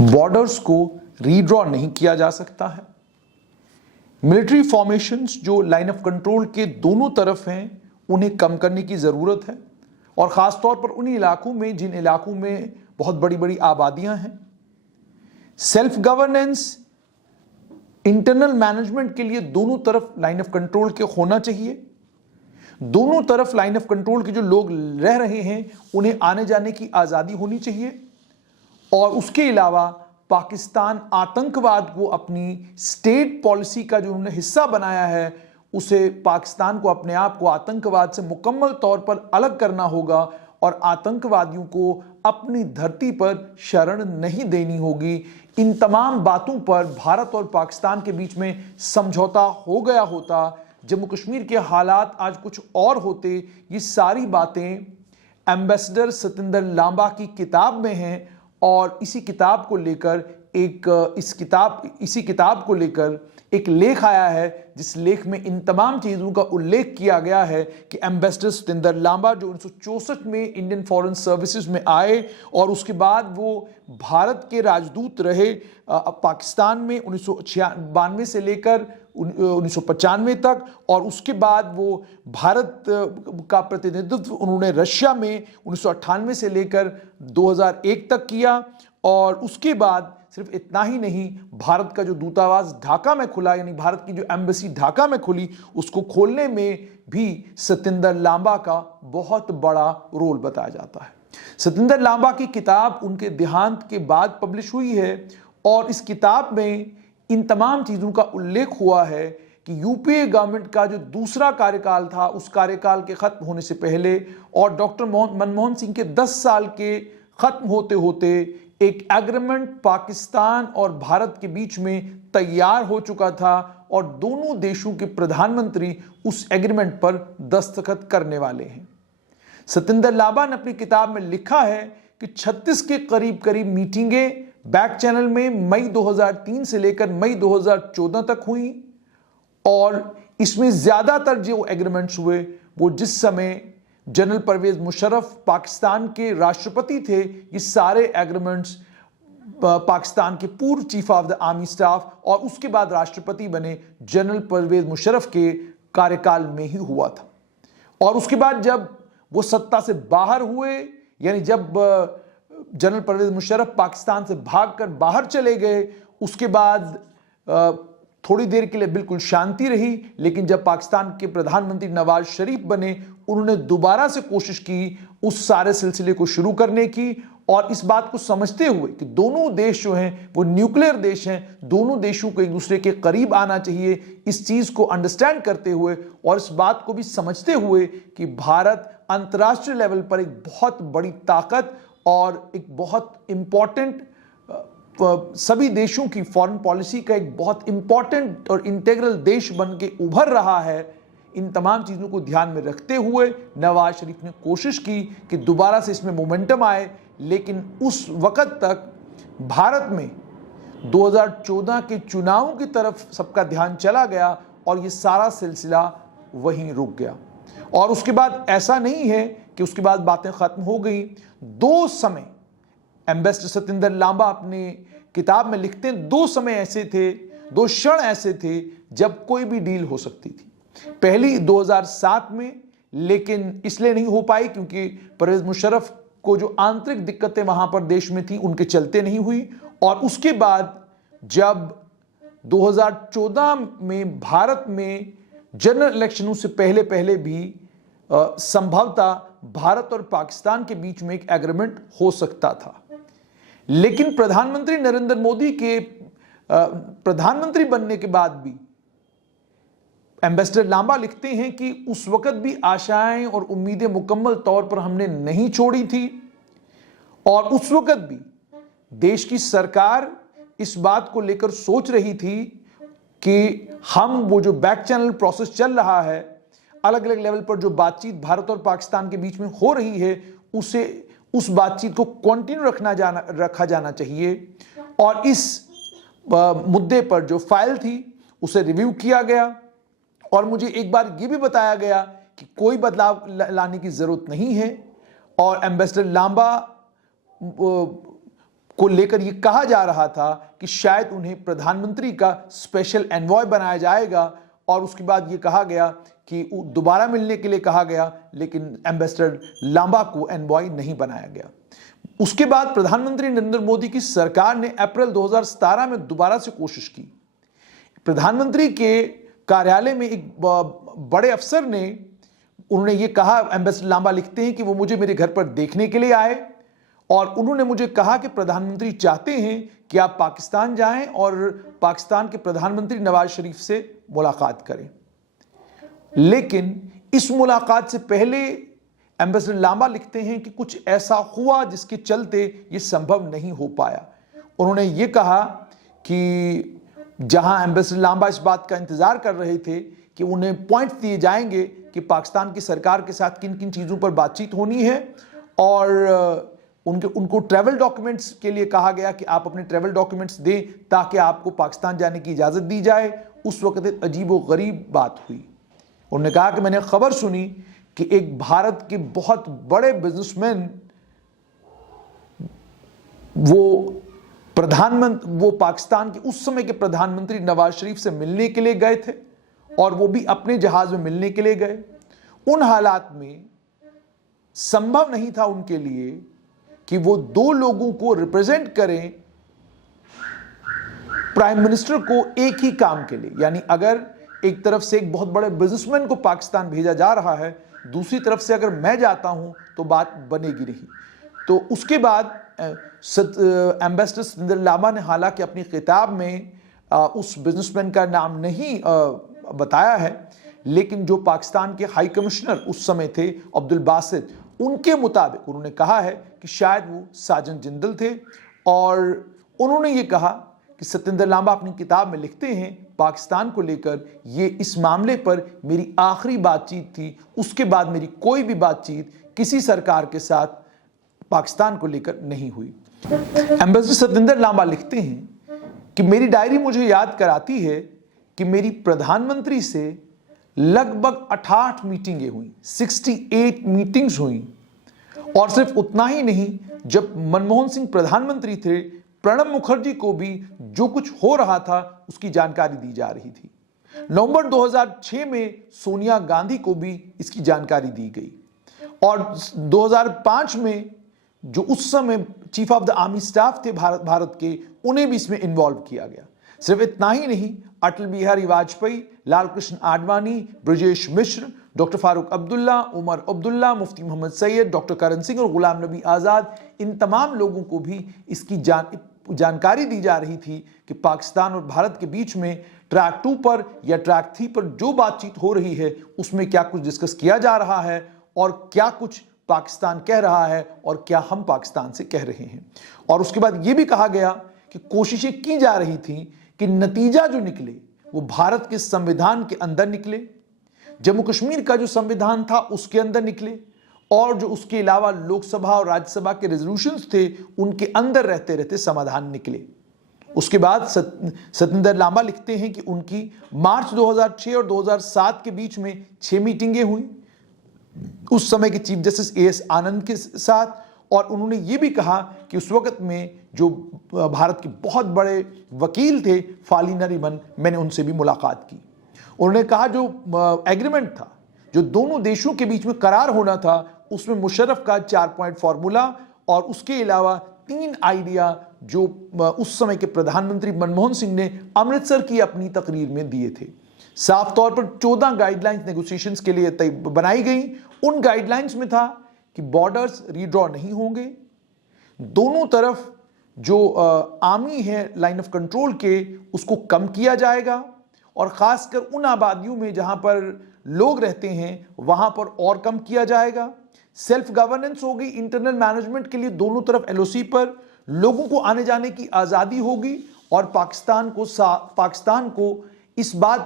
Borders को redraw नहीं किया जा सकता है। मिलिट्री फॉर्मेशंस जो लाइन ऑफ कंट्रोल के दोनों तरफ हैं उन्हें कम करने की ज़रूरत है, और ख़ास तौर पर उन इलाकों में जिन इलाकों में बहुत बड़ी बड़ी आबादियां हैं। सेल्फ गवर्नेंस, इंटरनल मैनेजमेंट के लिए दोनों तरफ लाइन ऑफ कंट्रोल के होना चाहिए। दोनों तरफ लाइन ऑफ कंट्रोल के जो लोग रह रहे हैं उन्हें आने जाने की आज़ादी होनी चाहिए। और उसके अलावा पाकिस्तान आतंकवाद को अपनी स्टेट पॉलिसी का जो उन्होंने हिस्सा बनाया है, उसे पाकिस्तान को अपने आप को आतंकवाद से मुकम्मल तौर पर अलग करना होगा और आतंकवादियों को अपनी धरती पर शरण नहीं देनी होगी। इन तमाम बातों पर भारत और पाकिस्तान के बीच में समझौता हो गया होता, जम्मू कश्मीर के हालात आज कुछ और होते। ये सारी बातें एम्बेसडर सतिंदर लांबा की किताब में हैं, और इसी किताब को लेकर एक लेख आया है, जिस लेख में इन तमाम चीज़ों का उल्लेख किया गया है कि एम्बेसडर सतिंदर लांबा जो 1964 में इंडियन फॉरेन सर्विसेज में आए और उसके बाद वो भारत के राजदूत रहे पाकिस्तान में 1992 से लेकर 1995 तक, और उसके बाद वो भारत का प्रतिनिधित्व उन्होंने रशिया में 1998 से लेकर 2001 तक किया। और उसके बाद सिर्फ इतना ही नहीं, भारत का जो दूतावास ढाका में खुला, यानी भारत की जो एम्बेसी ढाका में खुली, उसको खोलने में भी सतिंदर लांबा का बहुत बड़ा रोल बताया जाता है। सतिंदर लांबा की किताब उनके देहांत के बाद पब्लिश हुई है, और इस किताब में इन तमाम चीज़ों का उल्लेख हुआ है कि यूपीए गवर्नमेंट का जो दूसरा कार्यकाल था, उस कार्यकाल के ख़त्म होने से पहले और डॉक्टर मनमोहन सिंह के 10 साल के ख़त्म होते होते एक एग्रीमेंट पाकिस्तान और भारत के बीच में तैयार हो चुका था, और दोनों देशों के प्रधानमंत्री उस एग्रीमेंट पर दस्तखत करने वाले हैं। सतिंदर लांबा ने अपनी किताब में लिखा है कि 36 के करीब मीटिंगें बैक चैनल में मई 2003 से लेकर मई 2014 तक हुई, और इसमें ज़्यादातर जो एग्रीमेंट्स हुए वो जिस समय जनरल परवेज मुशर्रफ पाकिस्तान के राष्ट्रपति थे, ये सारे एग्रीमेंट्स पाकिस्तान के पूर्व chief of the army staff और उसके बाद राष्ट्रपति बने जनरल परवेज मुशर्रफ के कार्यकाल में ही हुआ था। और उसके बाद जब वो सत्ता से बाहर हुए, यानी जब जनरल परवेज मुशर्रफ पाकिस्तान से भागकर बाहर चले गए, उसके बाद थोड़ी देर के लिए बिल्कुल शांति रही, लेकिन जब पाकिस्तान के प्रधानमंत्री नवाज शरीफ बने, उन्होंने दोबारा से कोशिश की उस सारे सिलसिले को शुरू करने की, और इस बात को समझते हुए कि दोनों देश जो हैं वो न्यूक्लियर देश हैं, दोनों देशों को एक दूसरे के करीब आना चाहिए, इस चीज़ को अंडरस्टैंड करते हुए और इस बात को भी समझते हुए कि भारत अंतर्राष्ट्रीय लेवल पर एक बहुत बड़ी ताकत और एक बहुत इंपॉर्टेंट सभी देशों की फॉरेन पॉलिसी का एक बहुत इंपॉर्टेंट और इंटीग्रल देश बन के उभर रहा है, इन तमाम चीज़ों को ध्यान में रखते हुए नवाज शरीफ ने कोशिश की कि दोबारा से इसमें मोमेंटम आए। लेकिन उस वक़्त तक भारत में 2014 के चुनावों की तरफ सबका ध्यान चला गया और ये सारा सिलसिला वहीं रुक गया। और उसके बाद ऐसा नहीं है कि उसके बाद बातें ख़त्म हो गई। दो समय एम्बेसडर सतिंदर लांबा अपनी किताब में लिखते हैं, दो समय ऐसे थे, दो क्षण ऐसे थे जब कोई भी डील हो सकती थी। पहली 2007 में, लेकिन इसलिए नहीं हो पाई क्योंकि परवेज मुशर्रफ को जो आंतरिक दिक्कतें वहां पर देश में थी उनके चलते नहीं हुई। और उसके बाद जब 2014 में भारत में जनरल इलेक्शनों से पहले भी संभवतः भारत और पाकिस्तान के बीच में एक एग्रीमेंट हो सकता था, लेकिन प्रधानमंत्री नरेंद्र मोदी के प्रधानमंत्री बनने के बाद भी एम्बेसडर लांबा लिखते हैं कि उस वक्त भी आशाएं और उम्मीदें मुकम्मल तौर पर हमने नहीं छोड़ी थी, और उस वक्त भी देश की सरकार इस बात को लेकर सोच रही थी कि हम वो जो बैक चैनल प्रोसेस चल रहा है, अलग अलग लेवल पर जो बातचीत भारत और पाकिस्तान के बीच में हो रही है, उस बातचीत को कंटिन्यू रखा जाना चाहिए। और इस मुद्दे पर जो फाइल थी उसे रिव्यू किया गया, और मुझे एक बार ये भी बताया गया कि कोई बदलाव लाने की जरूरत नहीं है, और एम्बेसडर लांबा को लेकर यह कहा जा रहा था कि शायद उन्हें प्रधानमंत्री का स्पेशल एनवॉय बनाया जाएगा, और उसके बाद यह कहा गया कि दोबारा मिलने के लिए कहा गया, लेकिन एम्बेसडर लांबा को एनवॉय नहीं बनाया गया। उसके बाद प्रधानमंत्री नरेंद्र मोदी की सरकार ने अप्रैल 2017 में दोबारा से कोशिश की। प्रधानमंत्री के कार्यालय में एक बड़े अफसर ने, उन्होंने ये कहा, एम्बेसडर लांबा लिखते हैं कि वो मुझे मेरे घर पर देखने के लिए आए और उन्होंने मुझे कहा कि प्रधानमंत्री चाहते हैं कि आप पाकिस्तान जाएं और पाकिस्तान के प्रधानमंत्री नवाज शरीफ से मुलाकात करें। लेकिन इस मुलाकात से पहले एम्बेसडर लांबा लिखते हैं कि कुछ ऐसा हुआ जिसके चलते यह संभव नहीं हो पाया। उन्होंने ये कहा कि जहां एम्बेसडर लांबा इस बात का इंतजार कर रहे थे कि उन्हें पॉइंट दिए जाएंगे कि पाकिस्तान की सरकार के साथ किन किन चीज़ों पर बातचीत होनी है, और उनको ट्रैवल डॉक्यूमेंट्स के लिए कहा गया कि आप अपने ट्रैवल डॉक्यूमेंट्स दें ताकि आपको पाकिस्तान जाने की इजाज़त दी जाए। उस वक्त एक अजीब व गरीब बात हुई। उन्होंने कहा कि मैंने खबर सुनी कि एक भारत के बहुत बड़े बिजनेसमैन वो पाकिस्तान के उस समय के प्रधानमंत्री नवाज शरीफ से मिलने के लिए गए थे, और वो भी अपने जहाज में मिलने के लिए गए। उन हालात में संभव नहीं था उनके लिए कि वो दो लोगों को रिप्रेजेंट करें प्राइम मिनिस्टर को एक ही काम के लिए। यानी अगर एक तरफ से एक बहुत बड़े बिजनेसमैन को पाकिस्तान भेजा जा रहा है, दूसरी तरफ से अगर मैं जाता हूं तो बात बनेगी नहीं। तो उसके बाद एम्बेसडर सतिंदर लांबा ने हालांकि अपनी किताब में उस बिजनेसमैन का नाम नहीं बताया है, लेकिन जो पाकिस्तान के हाई कमिश्नर उस समय थे अब्दुल बासित, उनके मुताबिक उन्होंने कहा है कि शायद वो साजन जिंदल थे। और उन्होंने ये कहा कि सतिंदर लांबा अपनी किताब में लिखते हैं पाकिस्तान को लेकर, ये इस मामले पर मेरी आखिरी बातचीत थी, उसके बाद मेरी कोई भी बातचीत किसी सरकार के साथ पाकिस्तान को लेकर नहीं हुई। एम्बेसडर सतिंदर लांबा लिखते हैं कि मेरी डायरी मुझे याद कराती है कि मेरी प्रधानमंत्री से लगभग 68 मीटिंगें हुई, 68 मीटिंग्स हुई। और सिर्फ उतना ही नहीं, जब मनमोहन सिंह प्रधानमंत्री थे, प्रणब मुखर्जी को भी जो कुछ हो रहा था उसकी जानकारी दी जा रही थी। नवंबर 2006 में सोनिया गांधी को भी इसकी जानकारी दी गई, और 2005 में जो उस समय chief of the army staff थे भारत के, उन्हें भी इसमें इन्वॉल्व किया गया। सिर्फ इतना ही नहीं, अटल बिहारी वाजपेयी, लाल कृष्ण आडवाणी, ब्रजेश मिश्र, डॉक्टर फारूक अब्दुल्ला, उमर अब्दुल्ला, मुफ्ती मोहम्मद सैयद, डॉक्टर करण सिंह और गुलाम नबी आज़ाद, इन तमाम लोगों को भी इसकी जानकारी दी जा रही थी कि पाकिस्तान और भारत के बीच में ट्रैक 2 पर या ट्रैक 3 पर जो बातचीत हो रही है उसमें क्या कुछ डिस्कस किया जा रहा है, और क्या कुछ पाकिस्तान कह रहा है और क्या हम पाकिस्तान से कह रहे हैं। और उसके बाद यह भी कहा गया कि कोशिशें की जा रही थी कि नतीजा जो निकले वो भारत के संविधान के अंदर निकले, जम्मू कश्मीर का जो संविधान था उसके अंदर निकले, और जो उसके अलावा लोकसभा और राज्यसभा के रेजोल्यूशंस थे उनके अंदर रहते रहते समाधान निकले। उसके बाद सतिंदर लांबा लिखते हैं कि उनकी मार्च 2006 और 2007 के बीच में 6 मीटिंगें हुई उस समय के चीफ जस्टिस एएस आनंद के साथ। और उन्होंने ये भी कहा कि उस वक्त में जो भारत के बहुत बड़े वकील थे फाली नरीमन, मैंने उनसे भी मुलाकात की। उन्होंने कहा जो एग्रीमेंट था, जो दोनों देशों के बीच में करार होना था, उसमें मुशर्रफ का 4 पॉइंट फार्मूला और उसके अलावा 3 आइडिया जो उस समय के प्रधानमंत्री मनमोहन सिंह ने अमृतसर की अपनी तकरीर में दिए थे। साफ तौर पर 14 गाइडलाइंस नेगोशिएशंस के लिए बनाई गई। उन गाइडलाइंस में था कि बॉर्डर्स रीड्रॉ नहीं होंगे, दोनों तरफ जो आर्मी है लाइन ऑफ कंट्रोल के उसको कम किया जाएगा, और खासकर उन आबादियों में जहां पर लोग रहते हैं वहां पर और कम किया जाएगा। सेल्फ गवर्नेंस होगी, इंटरनल मैनेजमेंट के लिए दोनों तरफ एलओसी पर लोगों को आने जाने की आज़ादी होगी, और पाकिस्तान को इस बात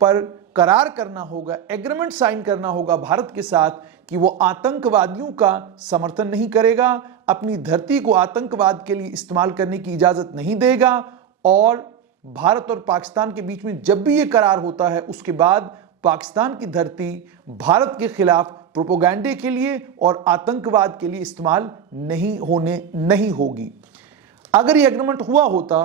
पर करार करना होगा, एग्रीमेंट साइन करना होगा भारत के साथ कि वो आतंकवादियों का समर्थन नहीं करेगा, अपनी धरती को आतंकवाद के लिए इस्तेमाल करने की इजाजत नहीं देगा। और भारत और पाकिस्तान के बीच में जब भी ये करार होता है उसके बाद पाकिस्तान की धरती भारत के खिलाफ प्रोपोगंडे के लिए और आतंकवाद के लिए इस्तेमाल नहीं होगी। अगर ये एग्रीमेंट हुआ होता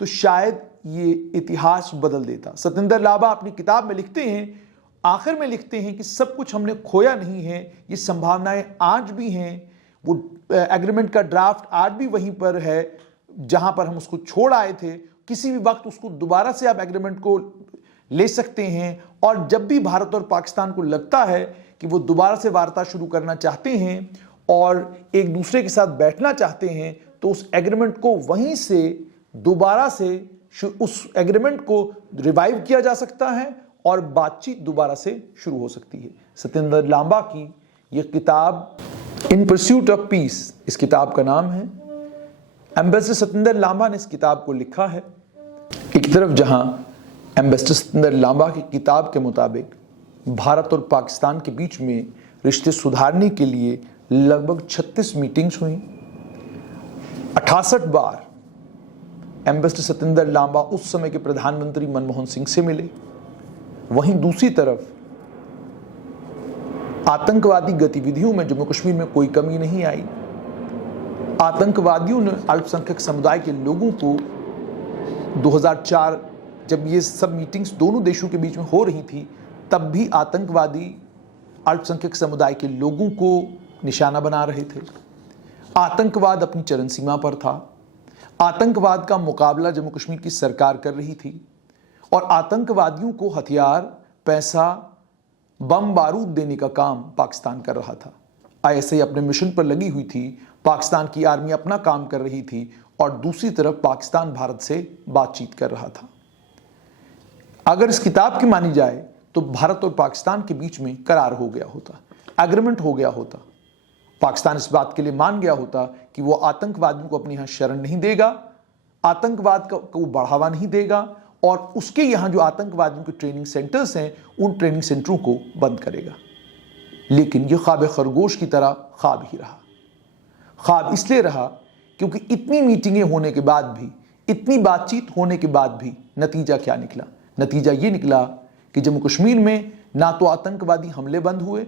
तो शायद ये इतिहास बदल देता। सत्येंद्र लांबा अपनी किताब में लिखते हैं, आखिर में लिखते हैं कि सब कुछ हमने खोया नहीं है, ये संभावनाएं आज भी हैं। वो एग्रीमेंट का ड्राफ्ट आज भी वहीं पर है जहां पर हम उसको छोड़ आए थे। किसी भी वक्त उसको दोबारा से आप एग्रीमेंट को ले सकते हैं, और जब भी भारत और पाकिस्तान को लगता है कि वो दोबारा से वार्ता शुरू करना चाहते हैं और एक दूसरे के साथ बैठना चाहते हैं, तो उस एग्रीमेंट को वहीं से दोबारा से उस एग्रीमेंट को रिवाइव किया जा सकता है और बातचीत दोबारा से शुरू हो सकती है। सत्येंद्र लांबा की यह किताब इन परस्यूट ऑफ पीस, इस किताब का नाम है। एम्बेसडर सत्येंद्र लांबा ने इस किताब को लिखा है। एक तरफ जहां एम्बेसडर सत्येंद्र लांबा की किताब के मुताबिक भारत और पाकिस्तान के बीच में रिश्ते सुधारने के लिए लगभग 36 मीटिंग्स हुई, 68 बार एम्बेसडर सत्येंद्र लांबा उस समय के प्रधानमंत्री मनमोहन सिंह से मिले। वहीं दूसरी तरफ आतंकवादी गतिविधियों में जम्मू कश्मीर में कोई कमी नहीं आई। आतंकवादियों ने अल्पसंख्यक समुदाय के लोगों को 2004 जब ये सब मीटिंग्स दोनों देशों के बीच में हो रही थी, तब भी आतंकवादी अल्पसंख्यक समुदाय के लोगों को निशाना बना रहे थे। आतंकवाद अपनी चरम सीमा पर था। आतंकवाद का मुकाबला जम्मू कश्मीर की सरकार कर रही थी और आतंकवादियों को हथियार, पैसा, बम बारूद देने का काम पाकिस्तान कर रहा था। आईएसआई अपने मिशन पर लगी हुई थी, पाकिस्तान की आर्मी अपना काम कर रही थी और दूसरी तरफ पाकिस्तान भारत से बातचीत कर रहा था। अगर इस किताब की मानी जाए तो भारत और पाकिस्तान के बीच में करार हो गया होता, एग्रीमेंट हो गया होता। पाकिस्तान इस बात के लिए मान गया होता कि वो आतंकवादियों को अपने यहां शरण नहीं देगा, आतंकवाद को बढ़ावा नहीं देगा और उसके यहां जो आतंकवादियों के ट्रेनिंग सेंटर्स हैं, उन ट्रेनिंग सेंटरों को बंद करेगा। लेकिन यह ख्वाब खरगोश की तरह ख्वाब ही रहा। ख्वाब इसलिए रहा क्योंकि इतनी मीटिंगें होने के बाद भी, इतनी बातचीत होने के बाद भी नतीजा क्या निकला? नतीजा ये निकला कि जम्मू कश्मीर में ना तो आतंकवादी हमले बंद हुए,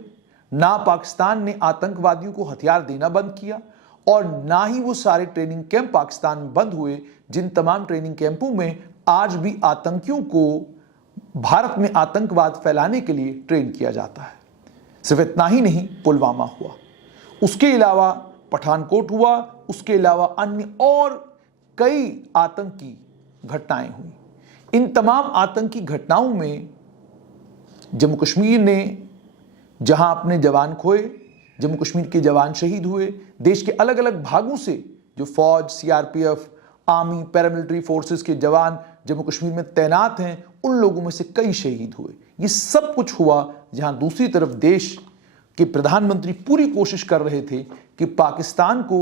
ना पाकिस्तान ने आतंकवादियों को हथियार देना बंद किया और ना ही वो सारे ट्रेनिंग कैंप पाकिस्तान में बंद हुए जिन तमाम ट्रेनिंग कैंपों में आज भी आतंकियों को भारत में आतंकवाद फैलाने के लिए ट्रेन किया जाता है। सिर्फ इतना ही नहीं, पुलवामा हुआ, उसके अलावा पठानकोट हुआ, उसके अलावा अन्य और कई आतंकी घटनाएं हुई। इन तमाम आतंकी घटनाओं में जम्मू कश्मीर ने जहां अपने जवान खोए, जम्मू कश्मीर के जवान शहीद हुए, देश के अलग अलग भागों से जो फौज, सीआरपीएफ, आर्मी, पैरामिलिट्री फोर्सेस के जवान जम्मू कश्मीर में तैनात हैं, उन लोगों में से कई शहीद हुए। ये सब कुछ हुआ जहां दूसरी तरफ देश के प्रधानमंत्री पूरी कोशिश कर रहे थे कि पाकिस्तान को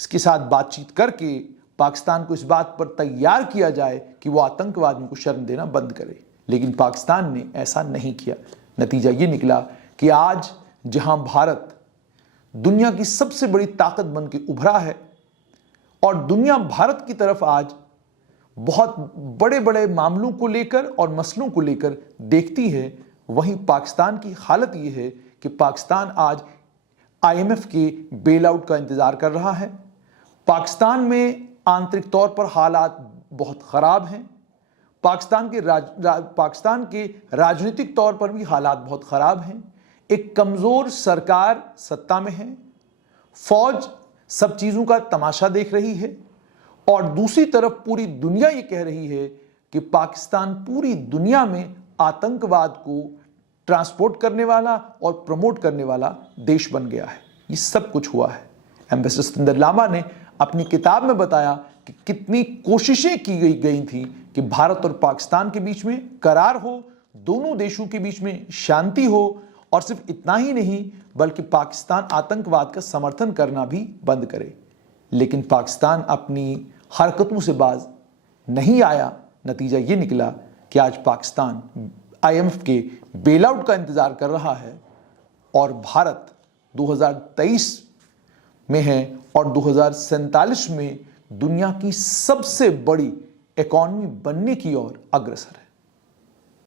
इसके साथ बातचीत करके पाकिस्तान को इस बात पर तैयार किया जाए कि वो आतंकवादियों को शरण देना बंद करे। लेकिन पाकिस्तान ने ऐसा नहीं किया। नतीजा ये निकला कि आज जहां भारत दुनिया की सबसे बड़ी ताकत बन के उभरा है और दुनिया भारत की तरफ आज बहुत बड़े बड़े मामलों को लेकर और मसलों को लेकर देखती है, वहीं पाकिस्तान की हालत यह है कि पाकिस्तान आज आईएमएफ के बेल आउट का इंतजार कर रहा है। पाकिस्तान में आंतरिक तौर पर हालात बहुत खराब हैं। पाकिस्तान के राजनीतिक तौर पर भी हालात बहुत खराब हैं। एक कमजोर सरकार सत्ता में है, फौज सब चीजों का तमाशा देख रही है और दूसरी तरफ पूरी दुनिया ये कह रही है कि पाकिस्तान पूरी दुनिया में आतंकवाद को ट्रांसपोर्ट करने वाला और प्रमोट करने वाला देश बन गया है। ये सब कुछ हुआ है। एम्बेसडर सत्येंद्र लांबा ने अपनी किताब में बताया कि कितनी कोशिशें की गई थी कि भारत और पाकिस्तान के बीच में करार हो, दोनों देशों के बीच में शांति हो और सिर्फ इतना ही नहीं बल्कि पाकिस्तान आतंकवाद का समर्थन करना भी बंद करे। लेकिन पाकिस्तान अपनी हरकतों से बाज नहीं आया। नतीजा ये निकला कि आज पाकिस्तान आईएमएफ के बेल आउट का इंतजार कर रहा है और भारत 2023 में है और 2047 में दुनिया की सबसे बड़ी इकॉनमी बनने की ओर अग्रसर है।